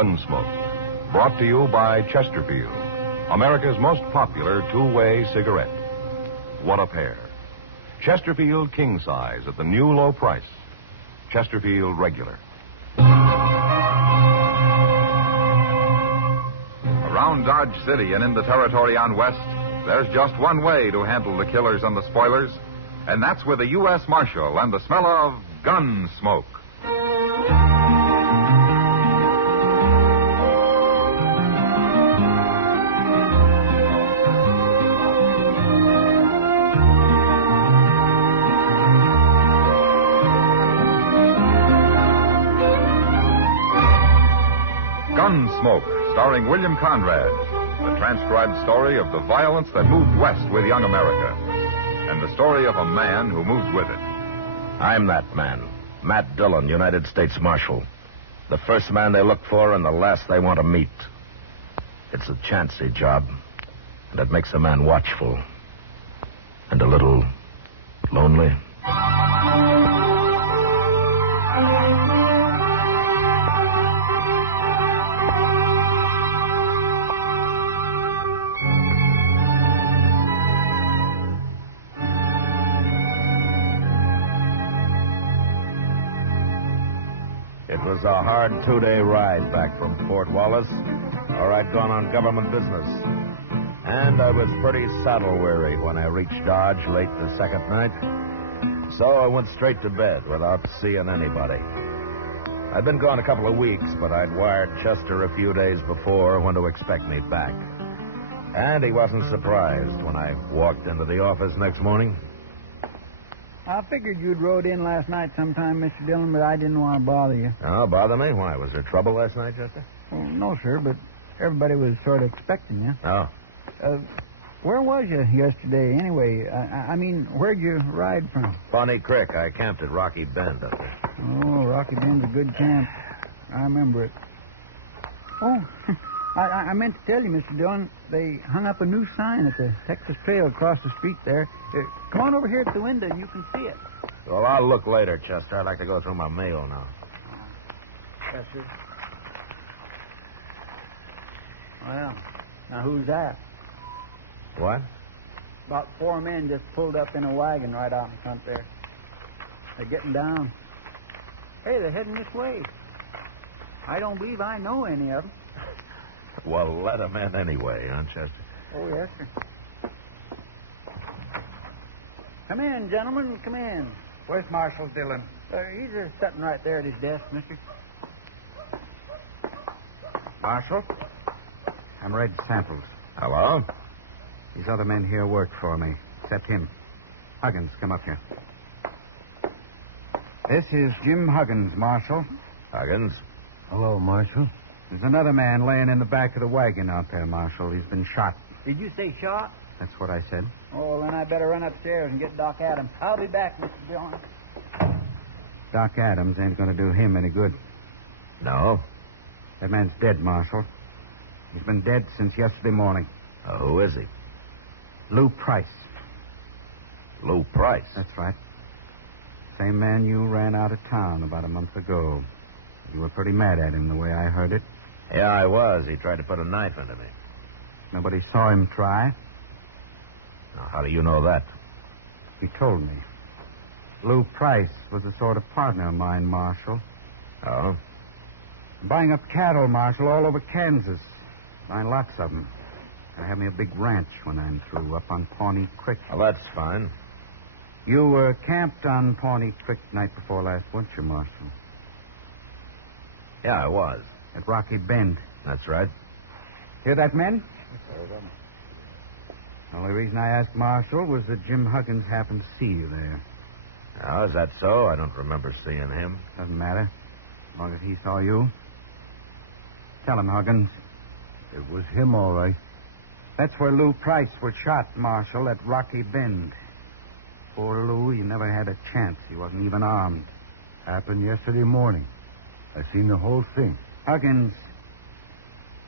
Gunsmoke, brought to you by Chesterfield, America's most popular two-way cigarette. What a pair. Chesterfield King Size at the new low price. Chesterfield Regular. Around Dodge City and in the territory on West, there's just one way to handle the killers and the spoilers, and that's with a U.S. Marshal and the smell of Gunsmoke. Gunsmoke, starring William Conrad, the transcribed story of the violence that moved west with young America, and the story of a man who moved with it. I'm that man, Matt Dillon, United States Marshal. The first man they look for and the last they want to meet. It's a chancy job, and it makes a man watchful and a little lonely. It was a hard 2-day ride back from Fort Wallace, or I'd gone on government business. And I was pretty saddle-weary when I reached Dodge late the second night. So I went straight to bed without seeing anybody. I'd been gone a couple of weeks, but I'd wired Chester a few days before when to expect me back. And he wasn't surprised when I walked into the office next morning. I figured you'd rode in last night sometime, Mr. Dillon, but I didn't want to bother you. Oh, bother me? Why? Was there trouble last night, Chester? Well, no, sir, but everybody was sort of expecting you. Oh. Where was you yesterday, anyway? I mean, where'd you ride from? Pawnee Creek. I camped at Rocky Bend up there. Oh, Rocky Bend's a good camp. I remember it. Oh, I meant to tell you, Mr. Dillon, they hung up a new sign at the Texas Trail across the street there. Come on over here at the window and you can see it. Well, I'll look later, Chester. I'd like to go through my mail now. Yes, sir. Well, now who's that? What? About 4 men just pulled up in a wagon right out in front there. They're getting down. Hey, they're heading this way. I don't believe I know any of them. Well, let them in anyway, huh, Chester? Oh, yes, sir. Come in, gentlemen, come in. Where's Marshal Dillon? He's just sitting right there at his desk, mister. Marshal? I'm Red Samples. Hello? These other men here work for me, except him. Huggins, come up here. This is Jim Huggins, Marshal. Huggins? Hello, Marshal. There's another man laying in the back of the wagon out there, Marshal. He's been shot. Did you say shot? That's what I said. Oh, well, then I better run upstairs and get Doc Adams. I'll be back, Mr. Dillon. Doc Adams ain't going to do him any good. No. That man's dead, Marshal. He's been dead since yesterday morning. Who is he? Lou Price. Lou Price? That's right. Same man you ran out of town about a month ago. You were pretty mad at him, the way I heard it. Yeah, I was. He tried to put a knife into me. Nobody saw him try. Now, how do you know that? He told me. Lou Price was a sort of partner of mine, Marshal. Oh? Buying up cattle, Marshal, all over Kansas. Buying lots of them. Gonna have me a big ranch when I'm through, up on Pawnee Creek. Well, that's fine. You were camped on Pawnee Creek night before last, weren't you, Marshal? Yeah, I was. At Rocky Bend. That's right. Hear that, men? The only reason I asked Marshal was that Jim Huggins happened to see you there. Oh, is that so? I don't remember seeing him. Doesn't matter. As long as he saw you. Tell him, Huggins. It was him, all right. That's where Lou Price was shot, Marshal, at Rocky Bend. Poor Lou, he never had a chance. He wasn't even armed. Happened yesterday morning. I seen the whole thing. Huggins,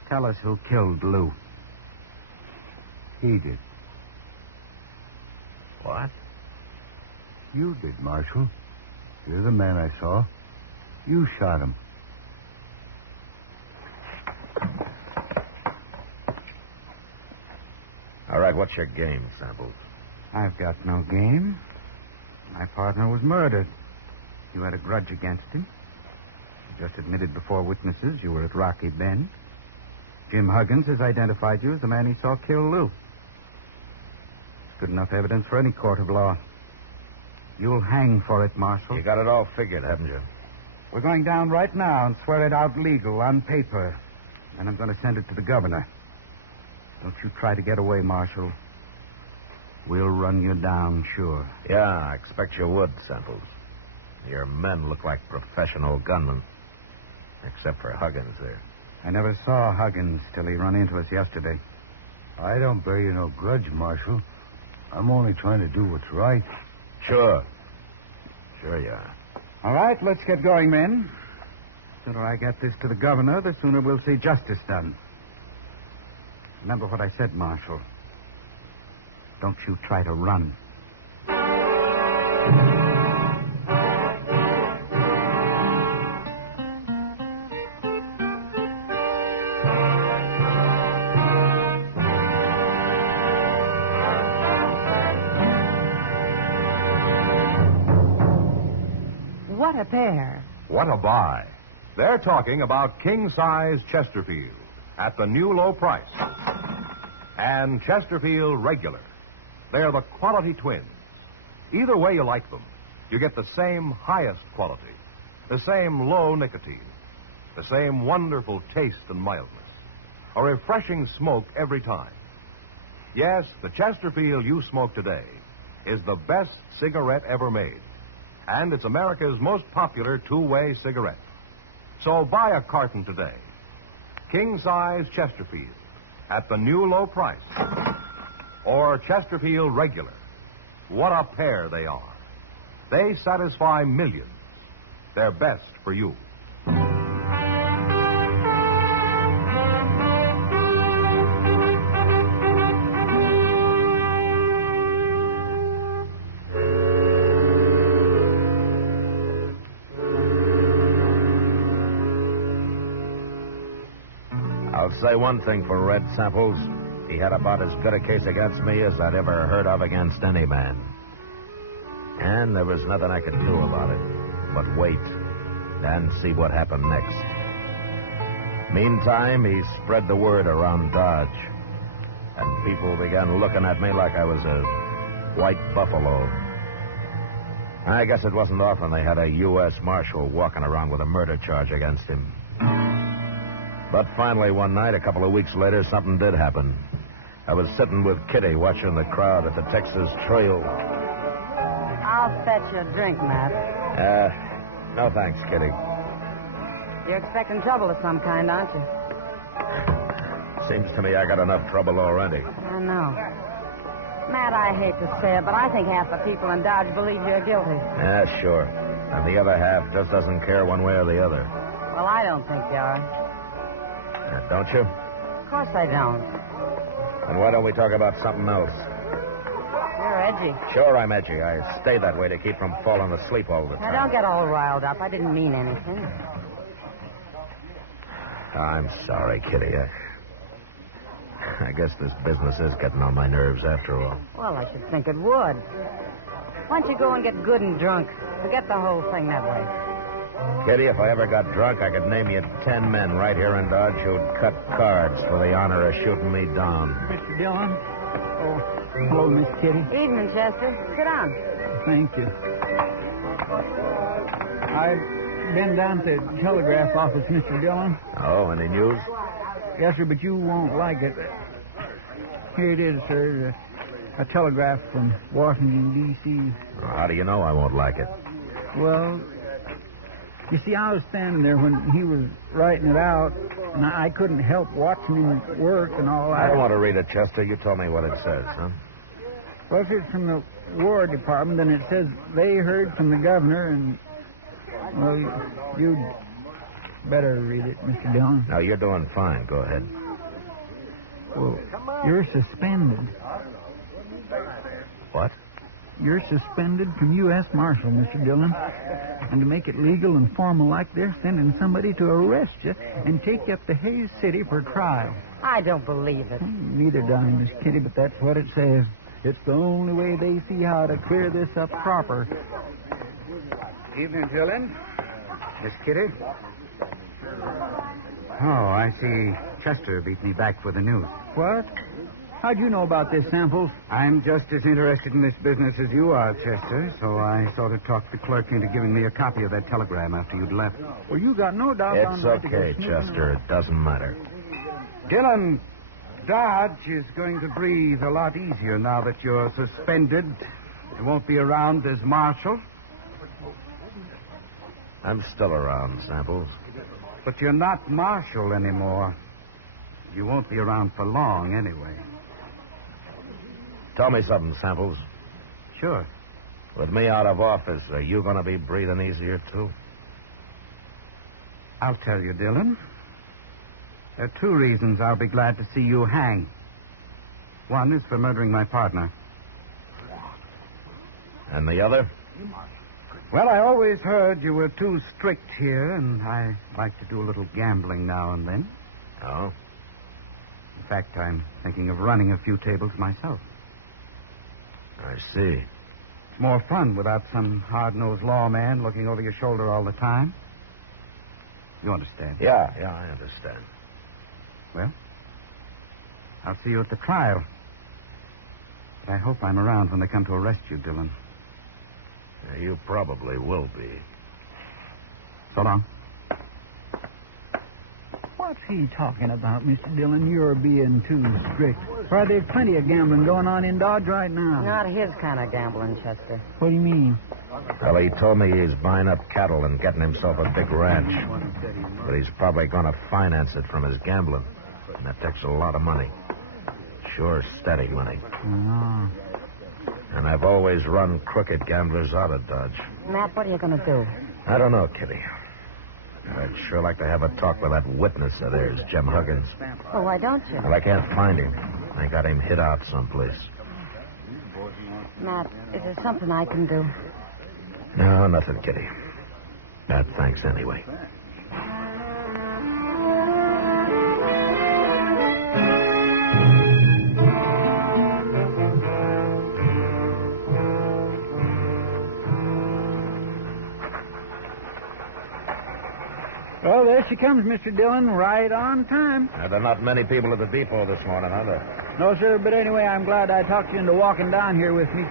tell us who killed Lou. He did. What? You did, Marshal. You're the man I saw. You shot him. right, what's your game, Samples? I've got no game. My partner was murdered. You had a grudge against him. You just admitted before witnesses you were at Rocky Bend. Jim Huggins has identified you as the man he saw kill Lou. Good enough evidence for any court of law. You'll hang for it, Marshal. You got it all figured, haven't you? We're going down right now and swear it out legal on paper. And I'm going to send it to the governor. Don't you try to get away, Marshal. We'll run you down, sure. Yeah, I expect you would, Samples. Your men look like professional gunmen. Except for Huggins there. I never saw Huggins till he run into us yesterday. I don't bear you no grudge, Marshal. I'm only trying to do what's right. Sure. Sure you are. All right, let's get going, men. The sooner I get this to the governor, the sooner we'll see justice done. Remember what I said, Marshal. Don't you try to run. What a pair. What a buy. They're talking about king-size Chesterfield at the new low price. And Chesterfield Regular. They're the quality twins. Either way you like them, you get the same highest quality, the same low nicotine, the same wonderful taste and mildness, a refreshing smoke every time. Yes, the Chesterfield you smoke today is the best cigarette ever made. And it's America's most popular two-way cigarette. So buy a carton today. King-size Chesterfield at the new low price. Or Chesterfield Regular. What a pair they are. They satisfy millions. They're best for you. I'll say one thing for Red Samples. He had about as good a case against me as I'd ever heard of against any man. And there was nothing I could do about it but wait and see what happened next. Meantime, he spread the word around Dodge, and people began looking at me like I was a white buffalo. I guess it wasn't often they had a U.S. Marshal walking around with a murder charge against him. But finally, one night, a couple of weeks later, something did happen. I was sitting with Kitty watching the crowd at the Texas Trail. I'll fetch you a drink, Matt. No thanks, Kitty. You're expecting trouble of some kind, aren't you? Seems to me I got enough trouble already. I know. Matt, I hate to say it, but I think half the people in Dodge believe you're guilty. Yeah, sure. And the other half just doesn't care one way or the other. Well, I don't think you are. Don't you? Of course I don't. And why don't we talk about something else? You're edgy. Sure, I'm edgy. I stay that way to keep from falling asleep all the time. Now, don't get all riled up. I didn't mean anything. I'm sorry, Kitty. I guess this business is getting on my nerves after all. Well, I should think it would. Why don't you go and get good and drunk? Forget the whole thing that way. Kitty, if I ever got drunk, I could name you 10 men right here in Dodge who'd cut cards for the honor of shooting me down. Mr. Dillon? Oh, hello, Miss Kitty. Evening, Chester. Sit down. Thank you. I've been down to the telegraph office, Mr. Dillon. Oh, any news? Yes, sir, but you won't like it. Here it is, sir. A telegraph from Washington, D.C. How do you know I won't like it? Well, you see, I was standing there when he was writing it out, and I couldn't help watching him work and all that. I don't want to read it, Chester. You tell me what it says, huh? Well, it's from the War Department, and it says they heard from the governor, and, well, you'd better read it, Mr. Dillon. No, you're doing fine. Go ahead. Well, you're suspended. What? You're suspended from U.S. Marshal, Mr. Dillon. And to make it legal and formal like they're sending somebody to arrest you and take you up to Hayes City for trial. I don't believe it. Neither do I, Miss Kitty, but that's what it says. It's the only way they see how to clear this up proper. Evening, Dillon. Miss Kitty? Oh, I see Chester beat me back for the news. What? How'd you know about this, Samples? I'm just as interested in this business as you are, Chester, so I sort of talked the clerk into giving me a copy of that telegram after you'd left. Well, you got no doubt on It's right to go okay, snooping Chester. It doesn't matter. Dillon, Dodge is going to breathe a lot easier now that you're suspended. You won't be around as marshal. I'm still around, Samples. But you're not marshal anymore. You won't be around for long, anyway. Tell me something, Samples. Sure. With me out of office, are you going to be breathing easier, too? I'll tell you, Dillon. There are 2 reasons I'll be glad to see you hang. One is for murdering my partner. And the other? Well, I always heard you were too strict here, and I like to do a little gambling now and then. Oh? In fact, I'm thinking of running a few tables myself. I see. It's more fun without some hard-nosed lawman looking over your shoulder all the time. You understand? Yeah, I understand. Well, I'll see you at the trial. But I hope I'm around when they come to arrest you, Dillon. You probably will be. So long. What's he talking about, Mr. Dillon? You're being too strict. Why, there's plenty of gambling going on in Dodge right now. Not his kind of gambling, Chester. What do you mean? Well, he told me he's buying up cattle and getting himself a big ranch. But he's probably going to finance it from his gambling. And that takes a lot of money. Sure, steady money. Oh. And I've always run crooked gamblers out of Dodge. Matt, what are you going to do? I don't know, Kitty. I'd sure like to have a talk with that witness of theirs, Jim Huggins. Well, why don't you? Well, I can't find him. I got him hid out someplace. Matt, is there something I can do? No, nothing, Kitty. Thanks anyway. Oh, there she comes, Mr. Dillon, right on time. There are not many people at the depot this morning, are there? No, sir, but anyway, I'm glad I talked you into walking down here with me.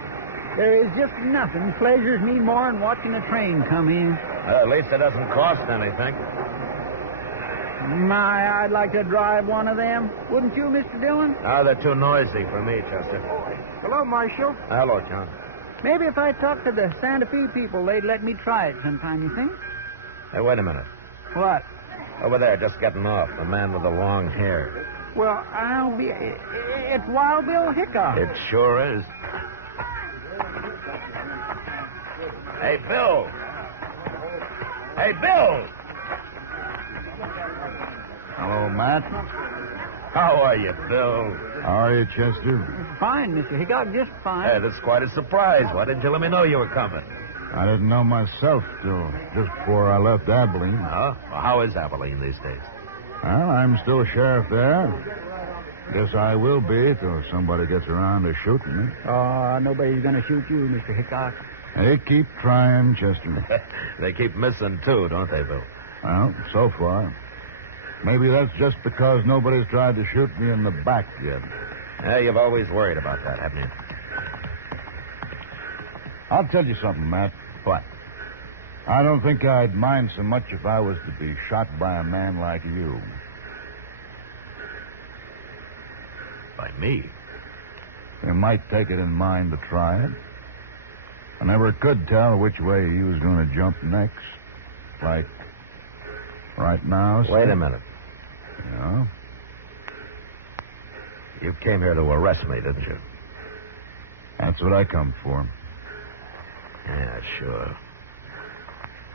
There is just nothing pleasures me more than watching a train come in. At least it doesn't cost anything. My, I'd like to drive one of them. Wouldn't you, Mr. Dillon? Oh, they're too noisy for me, Chester. Hello, Marshal. Hello, John. Maybe if I talked to the Santa Fe people, they'd let me try it sometime, you think? Hey, wait a minute. What? Over there, just getting off. The man with the long hair. Well, I'll be... It's Wild Bill Hickok. It sure is. Hey, Bill. Hey, Bill. Hello, Matt. How are you, Bill? How are you, Chester? Fine, Mr. Hickok, just fine. Hey, that's quite a surprise. Why didn't you let me know you were coming? I didn't know myself till just before I left Abilene. Huh? Well, how is Abilene these days? Well, I'm still sheriff there. Guess I will be till somebody gets around to shooting me. Oh, nobody's going to shoot you, Mr. Hickok. They keep trying, Chester. They keep missing, too, don't they, Bill? Well, so far. Maybe that's just because nobody's tried to shoot me in the back yet. Hey, you've always worried about that, haven't you? I'll tell you something, Matt. What? I don't think I'd mind so much if I was to be shot by a man like you. By me? You might take it in mind to try it. I never could tell which way he was going to jump next. Like right now. Wait a minute. Yeah? You came here to arrest me, didn't you? That's what I come for. Yeah, sure.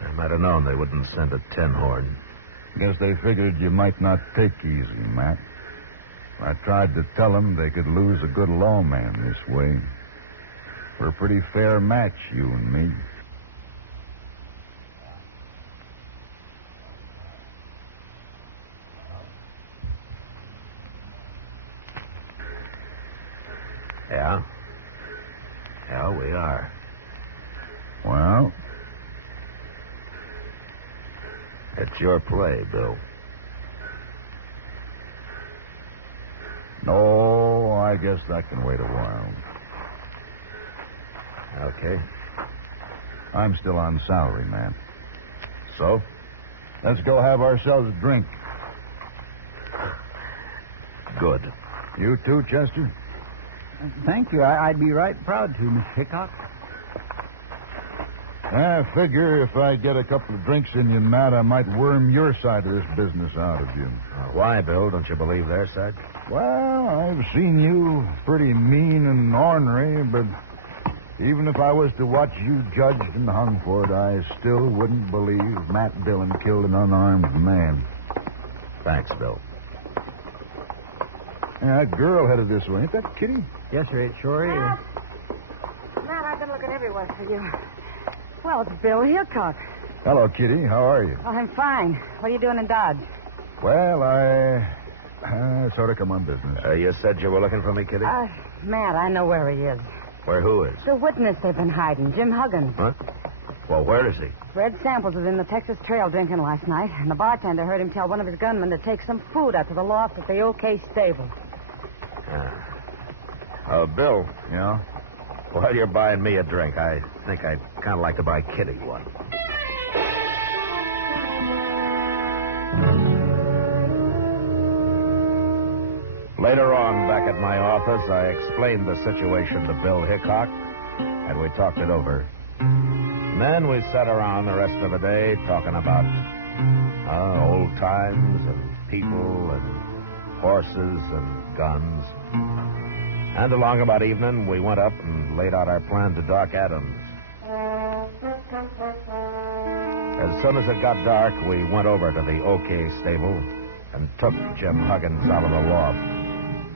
I might have known they wouldn't send a tin horn. Guess they figured you might not take easy, Matt. I tried to tell them they could lose a good lawman this way. We're a pretty fair match, you and me. Yeah? Yeah, we are. Well, It's your play, Bill. no, I guess that can wait a while. Okay. I'm still on salary, man. So? Let's go have ourselves a drink. Good. You too, Chester? Thank you. I'd be right proud to, Miss Hickok. I figure if I get a couple of drinks in you, Matt, I might worm your side of this business out of you. Why, Bill? Don't you believe their side? Well, I've seen you pretty mean and ornery, but even if I was to watch you judged and hung for it, I still wouldn't believe Matt Dillon killed an unarmed man. Thanks, Bill. Yeah, that girl headed this way. Ain't that Kitty? Yes, sir. It sure is. Matt, I've been looking everywhere for you. Well, it's Bill Hickok. Hello, Kitty. How are you? Oh, I'm fine. What are you doing in Dodge? Well, I sort of come on business. You said you were looking for me, Kitty? Matt, I know where he is. Where who is? The witness they've been hiding, Jim Huggins. Huh? Well, where is he? Red Samples was in the Texas Trail drinking last night, and the bartender heard him tell one of his gunmen to take some food out to the loft at the OK stable. Bill, Yeah? while you're buying me a drink, I think I'd kind of like to buy Kitty one. Later on, back at my office, I explained the situation to Bill Hickok, and we talked it over. And then we sat around the rest of the day talking about old times and people and horses and guns. And along about evening, we went up and laid out our plan to Doc Adams. As soon as it got dark, we went over to the OK stable and took Jim Huggins out of the loft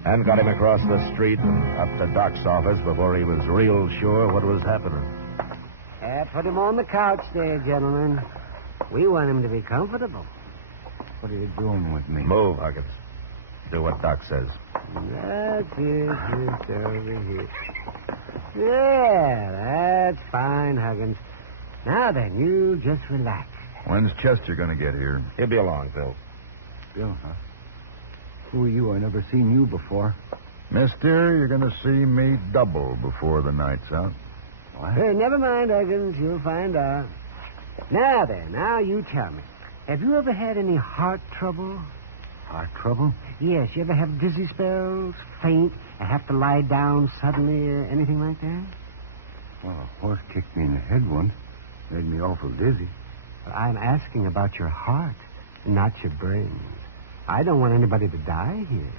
and got him across the street and up to Doc's office before he was real sure what was happening. Put him on the couch there, gentlemen. We want him to be comfortable. What are you doing with me? Move, Huggins. Do what Doc says. That's it, just over here. Yeah, that's fine, Huggins. Now then, you just relax. When's Chester going to get here? He'll be along, Bill. Bill, huh? Who are you? I never seen you before. Mister, you're going to see me double before the night's out. What? Hey, never mind, Huggins. You'll find out. Now then, now you tell me. Have you ever had any heart trouble? Heart trouble? Yes, you ever have dizzy spells, faint, and have to lie down suddenly, or anything like that? Well, a horse kicked me in the head once. Made me awful dizzy. Well, I'm asking about your heart, not your brain. I don't want anybody to die here.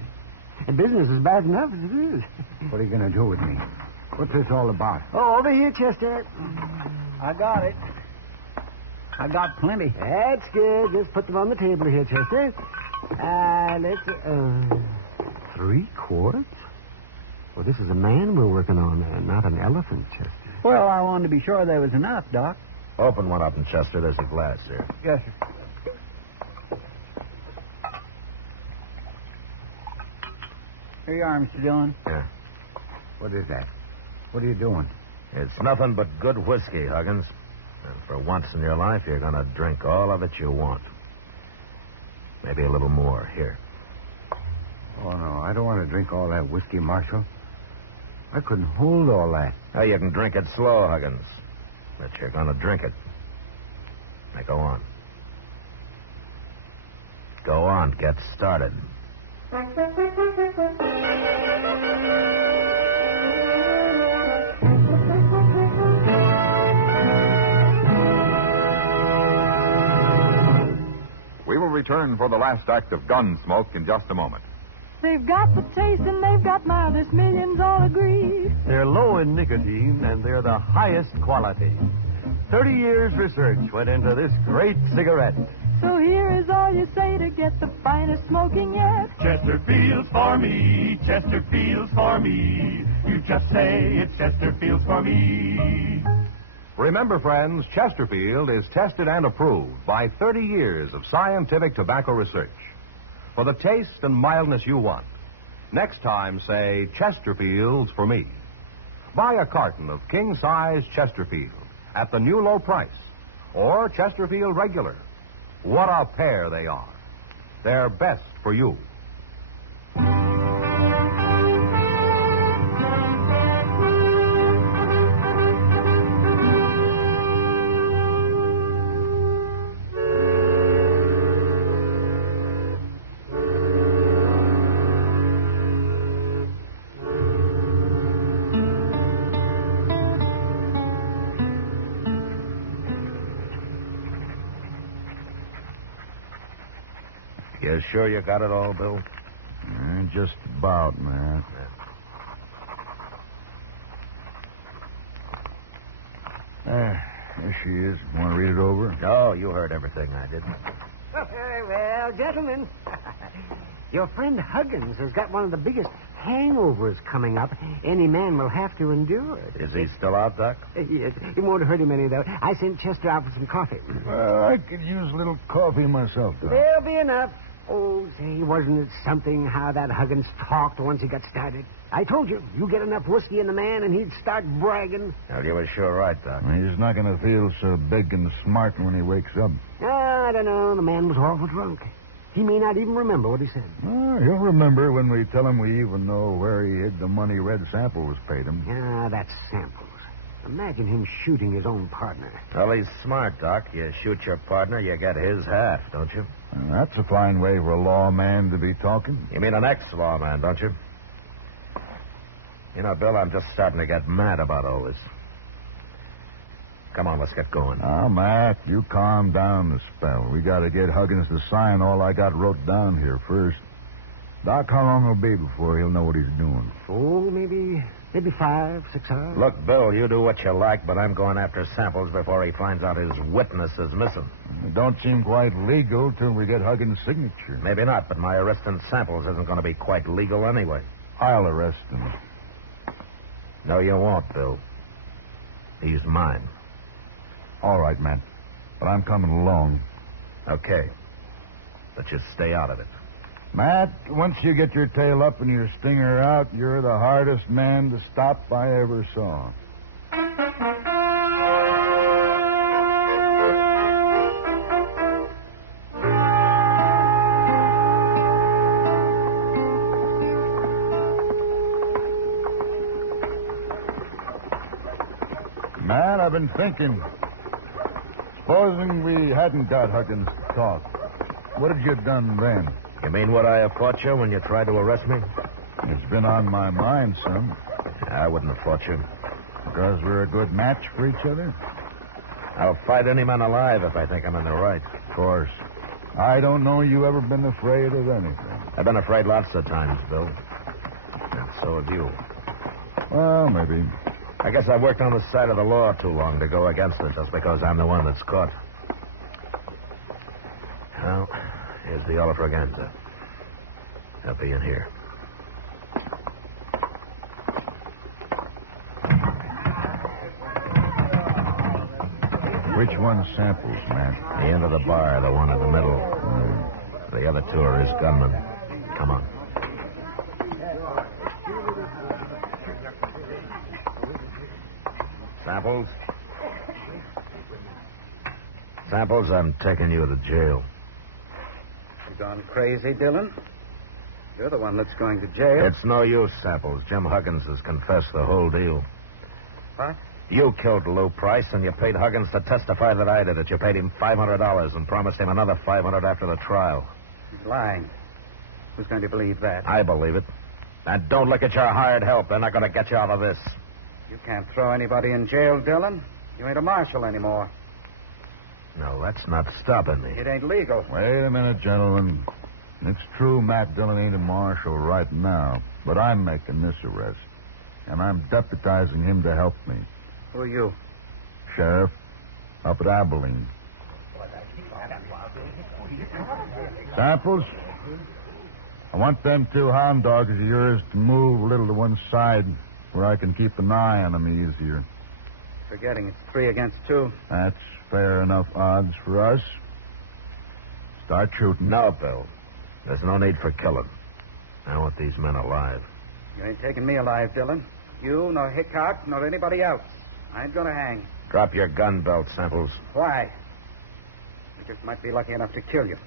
And business is bad enough as it is. What are you going to do with me? What's this all about? Oh, over here, Chester. I got it. I got plenty. That's good. Just put them on the table here, Chester. Let's... 3 quarts? Well, this is a man we're working on, not an elephant, Chester. Well, I wanted to be sure there was enough, Doc. Open one up in Chester. There's a glass here. Yes, sir. Here you are, Mr. Dillon. Here. What is that? What are you doing? It's nothing but good whiskey, Huggins. And for once in your life, you're going to drink all of it you want. Maybe a little more. Here. Oh, no, I don't want to drink all that whiskey, Marshal. I couldn't hold all that. Now, you can drink it slow, Huggins. But you're going to drink it. Now, go on. Go on. Get started. We will return for the last act of Gunsmoke in just a moment. They've got the taste and they've got mildest, millions all agree. They're low in nicotine and they're the highest quality. 30 years research went into this great cigarette. So here is all you say to get the finest smoking yet. Chesterfield's for me, Chesterfield's for me. You just say it's Chesterfield's for me. Remember, friends, Chesterfield is tested and approved by 30 years of scientific tobacco research. For the taste and mildness you want, next time say Chesterfield's for me. Buy a carton of king-size Chesterfield at the new low price, or Chesterfield Regular. What a pair they are. They're best for you. You sure you got it all, Bill? Just about, man. There she is. Want to read it over? Oh, you heard everything I did. Well, gentlemen, your friend Huggins has got one of the biggest hangovers coming up any man will have to endure. Is he still out, Doc? Yes, it won't hurt him any, though. I sent Chester out for some coffee. Well, I could use a little coffee myself, Doc. There'll be enough. Oh, say, wasn't it something how that Huggins talked once he got started? I told you, you get enough whiskey in the man and he'd start bragging. Well, you were sure right, Doc. He's not going to feel so big and smart when he wakes up. I don't know. The man was awful drunk. He may not even remember what he said. He'll remember when we tell him we even know where he hid the money Red Samples paid him. Ah, that's Samples. Imagine him shooting his own partner. Well, he's smart, Doc. You shoot your partner, you get his half, don't you? That's a fine way for a lawman to be talking. You mean an ex-lawman, don't you? You know, Bill, I'm just starting to get mad about all this. Come on, let's get going. Now, Matt, you calm down a spell. We got to get Huggins to sign all I got wrote down here first. Doc, how long will it be before he'll know what he's doing? Oh, maybe 5, 6 hours. Look, Bill, you do what you like, but I'm going after Samples before he finds out his witness is missing. It don't seem quite legal till we get Huggins' signature. Maybe not, but my arresting Samples isn't going to be quite legal anyway. I'll arrest him. No, you won't, Bill. He's mine. All right, Matt. But I'm coming along. Okay. But just stay out of it. Matt, once you get your tail up and your stinger out, you're the hardest man to stop I ever saw. Matt, I've been thinking. Supposing we hadn't got Huggins to talk, what had you done then? You mean what I have fought you when you tried to arrest me? It's been on my mind, son. I wouldn't have fought you. Because we're a good match for each other? I'll fight any man alive if I think I'm in the right. Of course. I don't know you ever been afraid of anything. I've been afraid lots of times, Bill. And so have you. Well, maybe. I guess I've worked on the side of the law too long to go against it just because I'm the one that's caught. Well, here's the Olafraganza. I'll be in here. Which one's Samples, man? The end of the bar, the one in the middle. The other two are his gunmen. Come on. Samples? Samples, I'm taking you to jail. You gone crazy, Dillon? You're the one that's going to jail. It's no use, Samples. Jim Huggins has confessed the whole deal. What? You killed Lou Price, and you paid Huggins to testify that I did it. You paid him $500 and promised him another $500 after the trial. He's lying. Who's going to believe that? I believe it. And don't look at your hired help. They're not going to get you out of this. You can't throw anybody in jail, Dillon. You ain't a marshal anymore. No, that's not stopping me. It ain't legal. Wait a minute, gentlemen. It's true Matt Dillon ain't a marshal right now, but I'm making this arrest. And I'm deputizing him to help me. Who are you? Sheriff, up at Abilene. Samples, I want them 2 hound dogs of yours to move a little to one side where I can keep an eye on them easier. Forgetting it's 3 against 2. That's fair enough odds for us. Start shooting. No, Bill. There's no need for killing. I want these men alive. You ain't taking me alive, Dillon. You, nor Hickok, nor anybody else. I ain't gonna hang. Drop your gun belt, Samples. Why? I just might be lucky enough to kill you.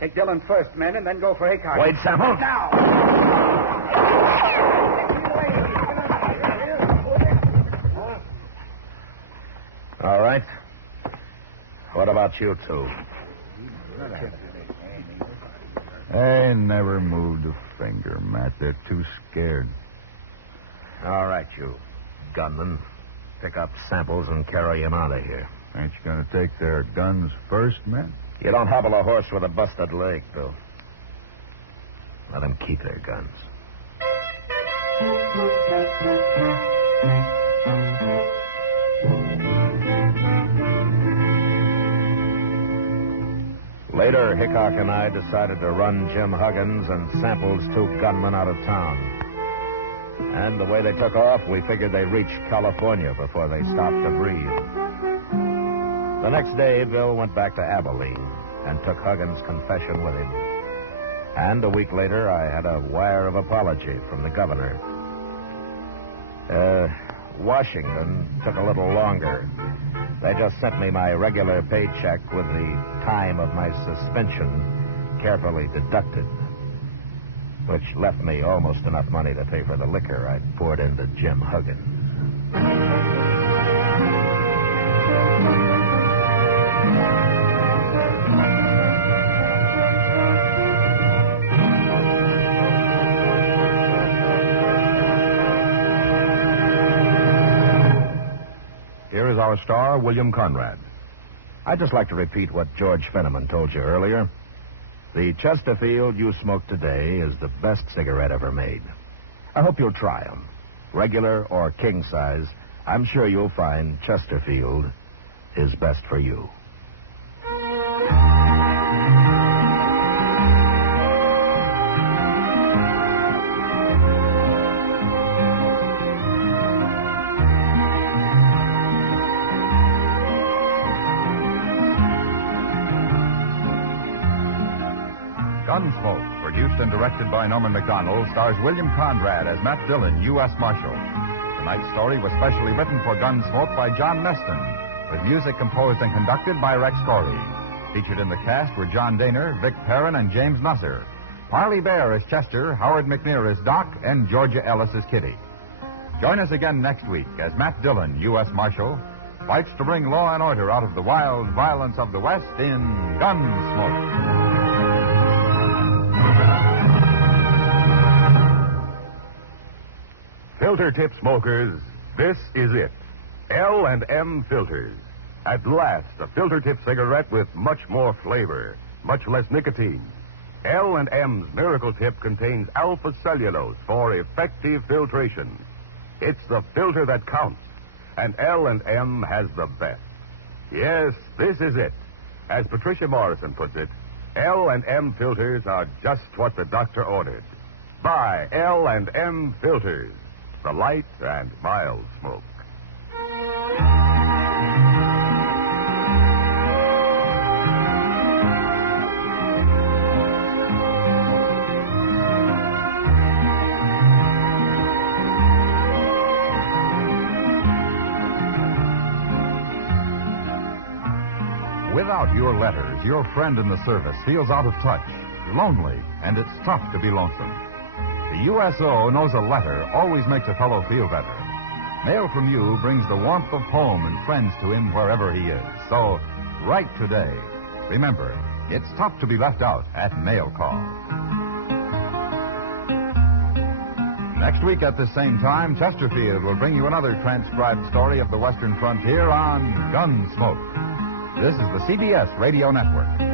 Take Dillon first, men, and then go for Hickok. Wait, Samples. Now! All right. What about you 2? They never moved a finger, Matt. They're too scared. All right, you gunmen. Pick up Samples and carry him out of here. Ain't you going to take their guns first, Matt? You don't hobble a horse with a busted leg, Bill. Let them keep their guns. Later, Hickok and I decided to run Jim Huggins and Samples' 2 gunmen out of town. And the way they took off, we figured they'd reach California before they stopped to breathe. The next day, Bill went back to Abilene and took Huggins' confession with him. And a week later, I had a wire of apology from the governor. Washington took a little longer. They just sent me my regular paycheck with the time of my suspension carefully deducted, which left me almost enough money to pay for the liquor I'd poured into Jim Huggins. Here is our star, William Conrad. I'd just like to repeat what George Fenneman told you earlier. The Chesterfield you smoke today is the best cigarette ever made. I hope you'll try them. Regular or king size, I'm sure you'll find Chesterfield is best for you. Gunsmoke, produced and directed by Norman Macdonnell, stars William Conrad as Matt Dillon, U.S. Marshal. Tonight's story was specially written for Gunsmoke by John Meston, with music composed and conducted by Rex Corey. Featured in the cast were John Dehner, Vic Perrin, and James Nusser. Parley Baer as Chester, Howard McNear as Doc, and Georgia Ellis as Kitty. Join us again next week as Matt Dillon, U.S. Marshal, fights to bring law and order out of the wild violence of the West in Gunsmoke. Filter tip smokers, this is it. L&M Filters. At last, a filter tip cigarette with much more flavor, much less nicotine. L&M's Miracle Tip contains alpha cellulose for effective filtration. It's the filter that counts, and L&M has the best. Yes, this is it. As Patricia Morrison puts it, L&M filters are just what the doctor ordered. Buy L&M Filters. The light and mild smoke. Without your letters, your friend in the service feels out of touch, lonely, and it's tough to be lonesome. The USO knows a letter always makes a fellow feel better. Mail from you brings the warmth of home and friends to him wherever he is. So, write today. Remember, it's tough to be left out at mail call. Next week at the same time, Chesterfield will bring you another transcribed story of the Western frontier on Gunsmoke. This is the CBS Radio Network.